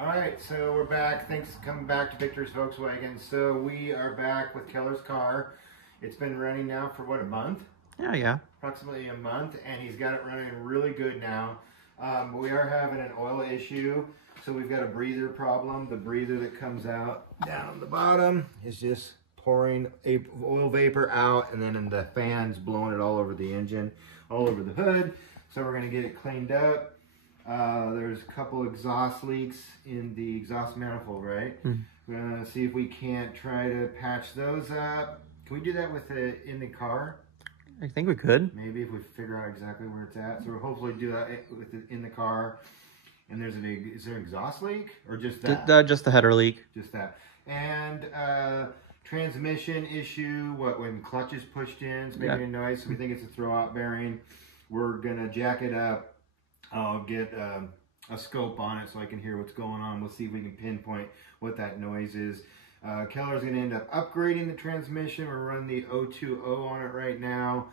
All right, so we're back. Thanks for coming back to Victor's Volkswagen. So we are back with Keller's car. It's been running now for what, a month? Yeah. Approximately a month, and he's got it running really good now. We are having an oil issue, so we've got a breather problem. The breather that comes out down the bottom is just pouring oil vapor out, and then the fan's blowing it all over the engine, all over the hood. So we're gonna get it cleaned up. There's a couple exhaust leaks in the exhaust manifold, right? Mm. We're gonna see if we can't try to patch those up. Can we do that with it in the car? I think we could. Maybe if we figure out exactly where it's at. So we'll hopefully do that with it in the car. And is there an exhaust leak or just that? Just the header leak. Just that. And transmission issue, when clutch is pushed in, it's making a noise. So we think it's a throwout bearing. We're gonna jack it up. I'll get a scope on it so I can hear what's going on. We'll see if we can pinpoint what that noise is. Keller's going to end up upgrading the transmission. We're running the 020 on it right now.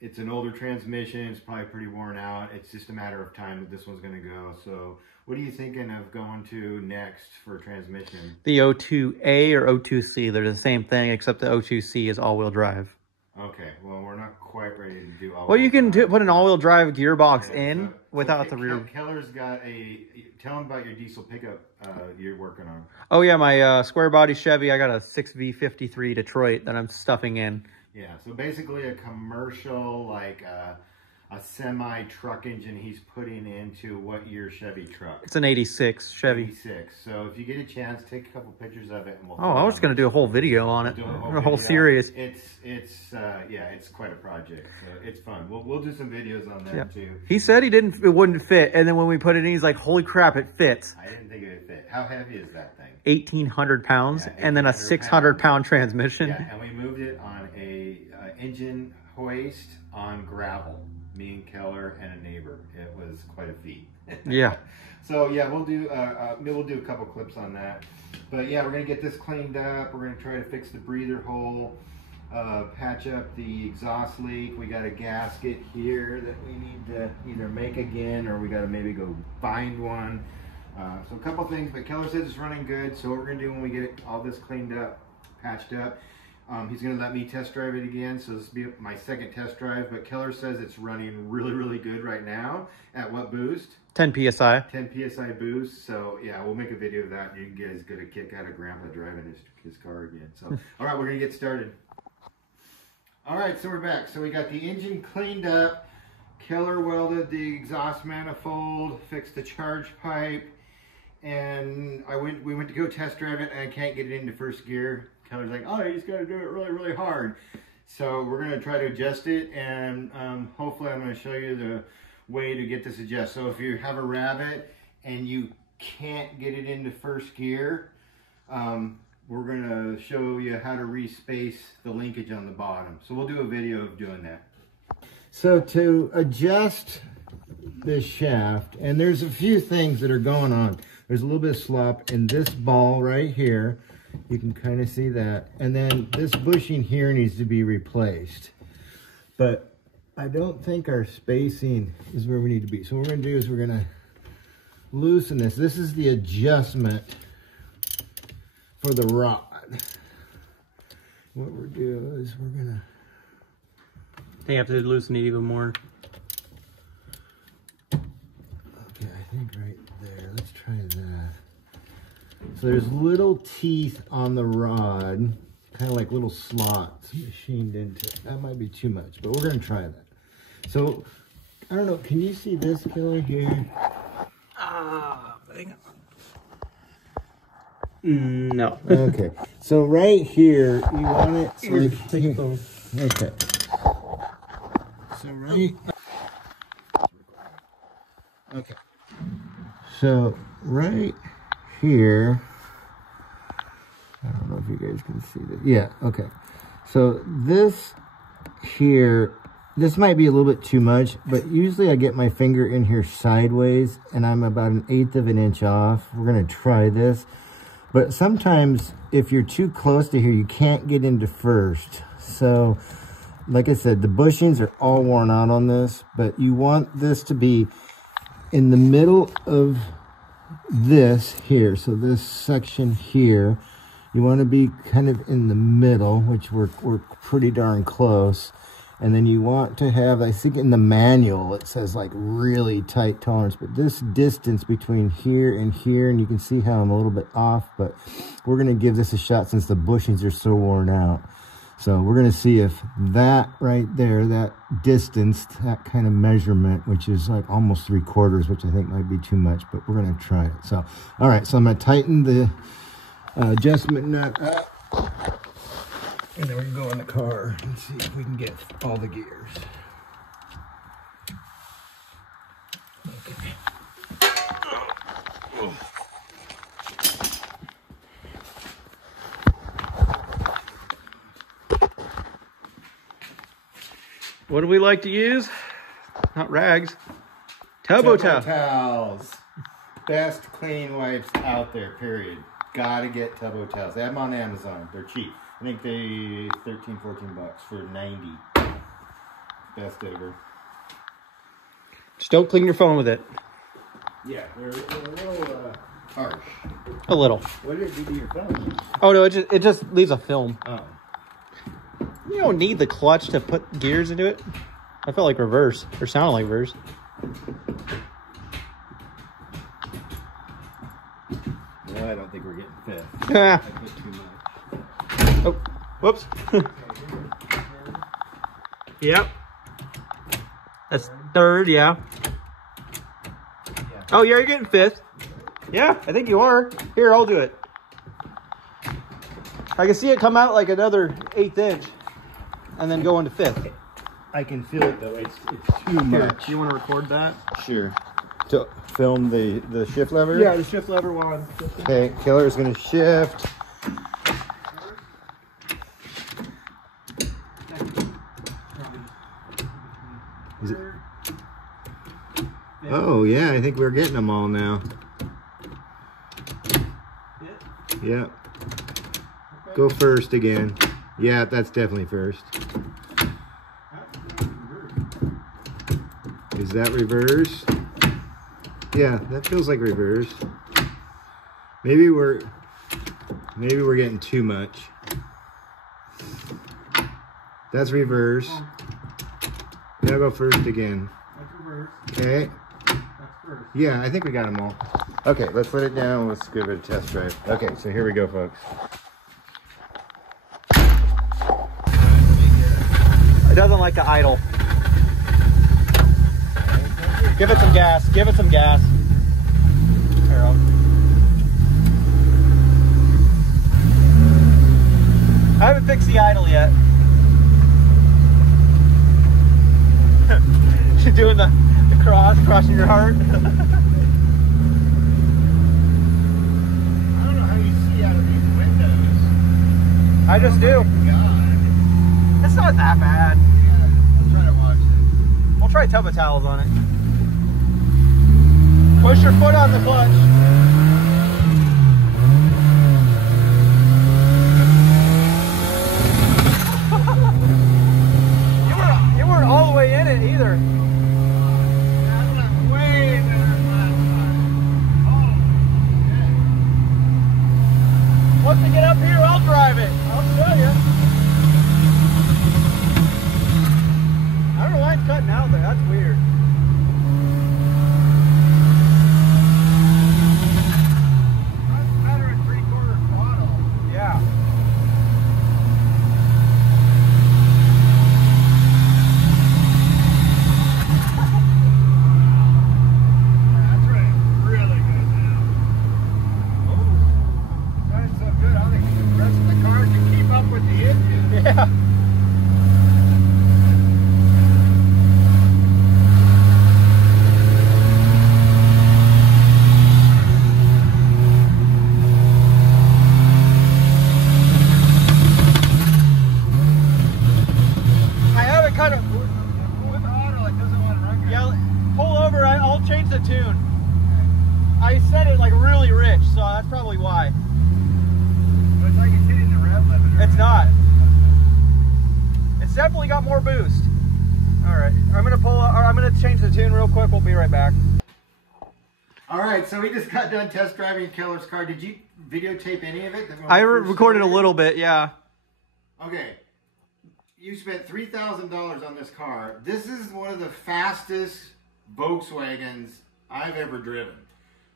It's an older transmission. It's probably pretty worn out. It's just a matter of time that this one's going to go. So what are you thinking of going to next for transmission? The 02A or 02C, they're the same thing, except the 02C is all-wheel drive. Okay, well, we're not quite ready to do all. Well, you can put an all-wheel drive gearbox in without the rear. Keller's got tell him about your diesel pickup you're working on. Oh yeah, my square body Chevy. I got a 6V53 Detroit that I'm stuffing in. Yeah, so basically a commercial, like a semi truck engine he's putting into what year Chevy truck? It's an 86 Chevy. 86. So if you get a chance, take a couple pictures of it and we'll. Oh, I was going to do a whole video on it. A whole series. Yeah, it's quite a project. So it's fun. We'll do some videos on that too. He said it wouldn't fit, and then when we put it in, he's like, "Holy crap, it fits!" I didn't think it would fit. How heavy is that thing? 1,800 pounds, and then a 600-pound transmission. Yeah, and we moved it on a engine hoist on gravel. Me and Keller and a neighbor. It was quite a feat. Yeah. So yeah, we'll do a couple clips on that. But yeah, we're gonna get this cleaned up. We're gonna try to fix the breather hole, patch up the exhaust leak. We got a gasket here that we need to either make again or we got to maybe go find one. So a couple things, but Keller says it's running good. So what we're gonna do when we get all this cleaned up, patched up, he's going to let me test drive it again, so this will be my second test drive, but Keller says it's running really, really good right now. At what boost? 10 PSI. 10 PSI boost, so yeah, we'll make a video of that. You guys get a kick out of Grandpa driving his car again. So, all right, we're going to get started. All right, so we're back. So we got the engine cleaned up. Keller welded the exhaust manifold, fixed the charge pipe, and we went to go test drive it, and I can't get it into first gear. Keller's like, oh, you just got to do it really, really hard. So we're going to try to adjust it, and hopefully I'm going to show you the way to get this adjusted. So if you have a Rabbit and you can't get it into first gear, we're going to show you how to respace the linkage on the bottom. So we'll do a video of doing that. So to adjust this shaft, and there's a few things that are going on. There's a little bit of slop in this ball right here. You can kind of see that. And then this bushing here needs to be replaced. But I don't think our spacing is where we need to be. So what we're going to do is we're going to loosen this. This is the adjustment for the rod. What we're doing is we're going to... They have to loosen it even more. Okay, I think right there. Let's try that. So there's little teeth on the rod, kind of like little slots machined into it. That might be too much, but we're going to try that. So, I don't know, can you see this Keller here? Hang on. No. Okay, so right here, you want it like here. Okay. So right... Okay. So right here, I don't know if you guys can see that. Yeah, okay. So this here, this might be a little bit too much, but usually I get my finger in here sideways and I'm about 1/8 of an inch off. We're gonna try this. But sometimes if you're too close to here, you can't get into first. So like I said, the bushings are all worn out on this, but you want this to be in the middle of this here. So this section here, you want to be kind of in the middle, which we're pretty darn close. And then you want to have, I think in the manual, it says like really tight tolerance, but this distance between here, and you can see how I'm a little bit off, but we're going to give this a shot since the bushings are so worn out. So we're going to see if that right there, that distance, that kind of measurement, which is like almost 3/4, which I think might be too much, but we're going to try it. So, all right, so I'm going to tighten the adjustment nut up. And then we can go in the car and see if we can get all the gears. Okay. What do we like to use? Not rags. Turbo towels. Best clean wipes out there, period. Gotta get Turbo towels. They have them on Amazon. They're cheap. I think they 13, 14 bucks for 90. Best ever. Just don't clean your phone with it. Yeah, they're a little harsh. A little. What did it do to your phone? Oh no, it just leaves a film. Oh. You don't need the clutch to put gears into it. I felt like reverse, or sounded like reverse. Well, I don't think we're getting fifth. I put too much. Oh, whoops. Yep. That's third, yeah. Oh, yeah, you're getting fifth. Yeah, I think you are. Here, I'll do it. I can see it come out like another 1/8 inch and then go into fifth. I can feel it though. It's too much. You want to record that? Sure. To film the shift lever? Yeah, the shift lever one. Okay, Keller's gonna shift. Is it? Oh yeah, I think we're getting them all now. Yeah. Go first again. Yeah, that's definitely first. Is that reverse? Yeah, that feels like reverse. Maybe we're getting too much. That's reverse. Now go first again. That's reverse. Okay. That's first. Yeah, I think we got them all. Okay, let's let it down. Let's give it a test drive. Okay, so here we go, folks. It doesn't like to idle. Give it some gas. Give it some gas. Here, I haven't fixed the idle yet. You're doing the crossing your heart. I don't know how you see out of these windows. I just do. Oh God. It's not that bad. Yeah, let's try to watch it. We'll try Turbo towels on it. Push your foot on the clutch. You weren't all the way in it either. That's not way better than last time. Oh, yeah. Once we get up here, I'll drive it. I'll show you. I don't know why it's cutting out there. That's weird. Yeah. I have it kind of with auto. It doesn't want to run good. Yeah, pull over. I'll change the tune. I set it like really rich, so that's probably why. But it's like it's hitting the rev limiter. It's not. It's definitely got more boost. All right, I'm gonna change the tune real quick. We'll be right back. All right, so we just got done test driving Keller's car. Did you videotape any of it? I recorded a little bit, yeah. Okay. You spent $3,000 on this car. This is one of the fastest Volkswagens I've ever driven.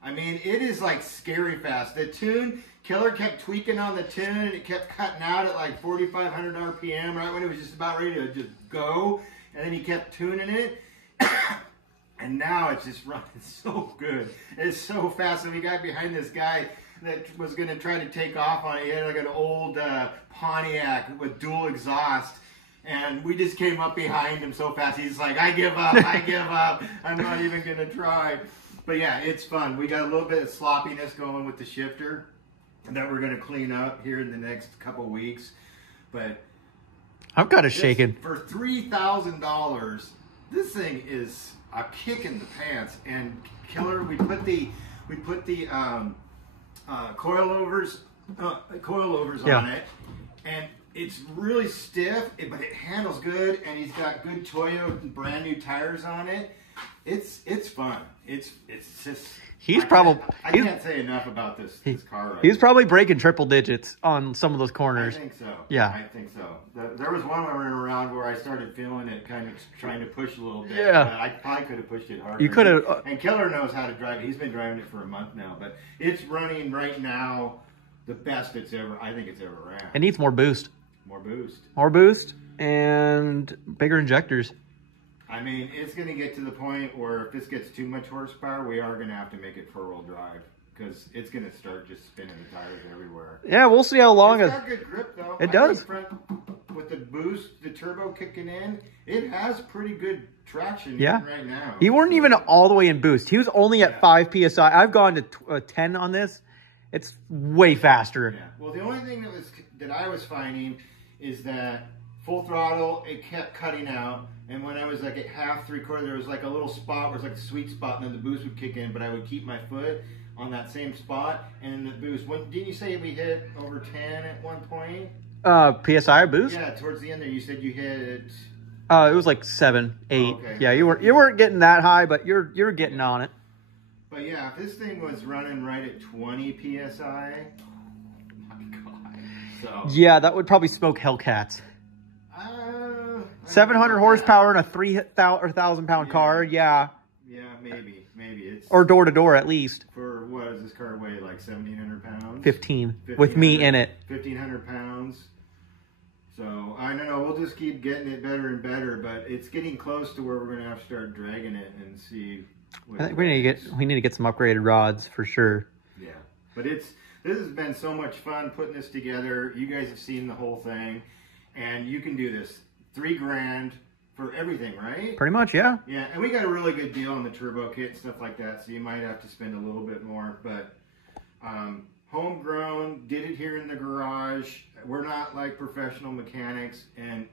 I mean, it is like scary fast. The tune, Keller kept tweaking on the tune, and it kept cutting out at like 4,500 RPM right when it was just about ready to just go. And then he kept tuning it. And now it's just running so good. It's so fast. And we got behind this guy that was going to try to take off on it. He had like an old Pontiac with dual exhaust. And we just came up behind him so fast. He's like, I give up, I give up. I'm not even going to try. But yeah, it's fun. We got a little bit of sloppiness going with the shifter that we're going to clean up here in the next couple weeks. But I've got it shaken. For $3,000, this thing is a kick in the pants. And Keller, we put the coilovers on it, and it's really stiff, but it handles good, and he's got good Toyo brand new tires on it. It's fun. It's just I can't say enough about this car. He's probably breaking triple digits on some of those corners. I think so. Yeah, I think so. There was one where we were around where I started feeling it, kind of trying to push a little bit. Yeah, but I probably could have pushed it harder. You could have. And Keller knows how to drive it. He's been driving it for a month now, but it's running right now the best it's ever. I think it's ever ran. It needs more boost. More boost. More boost and bigger injectors. I mean, it's going to get to the point where if this gets too much horsepower, we are going to have to make it four-wheel drive because it's going to start just spinning the tires everywhere. Yeah, we'll see how long. It's got good grip, though. It does. With the boost, the turbo kicking in, it has pretty good traction right now. He weren't even all the way in boost. He was only at 5 PSI. I've gone to 10 on this. It's way faster. Yeah. Well, the only thing that I was finding is that full throttle, it kept cutting out. And when I was like at half, three-quarter, there was like a little spot where it was like a sweet spot, and then the boost would kick in, but I would keep my foot on that same spot, and the boost. Didn't you say we hit over 10 at one point? PSI boost? Yeah, towards the end there, you said you hit... it was like 7, 8. Oh, okay. Yeah, you weren't getting that high, but you're getting on it. But yeah, if this thing was running right at 20 PSI, oh my God. So... yeah, that would probably smoke Hellcats. 700 horsepower in a 3,000 pound car, yeah. Yeah, maybe it's or door to door at least. For what does this car weigh? Like 1,700 pounds? 15 with me in it. 1,500 pounds. So I don't know. We'll just keep getting it better and better, but it's getting close to where we're gonna have to start dragging it and see. I think we need to get some upgraded rods for sure. Yeah, but this has been so much fun putting this together. You guys have seen the whole thing, and you can do this. $3,000 for everything, right? Pretty much, yeah. Yeah, and we got a really good deal on the turbo kit and stuff like that, so you might have to spend a little bit more, but homegrown, did it here in the garage. We're not like professional mechanics, and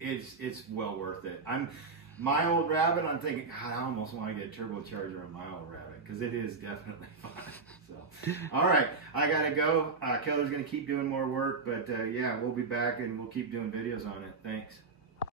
it's well worth it. My old Rabbit, I'm thinking, God, I almost want to get a turbocharger on my old Rabbit, because it is definitely fun. So, all right, I gotta go. Keller's gonna keep doing more work, but yeah, we'll be back and we'll keep doing videos on it. Thanks.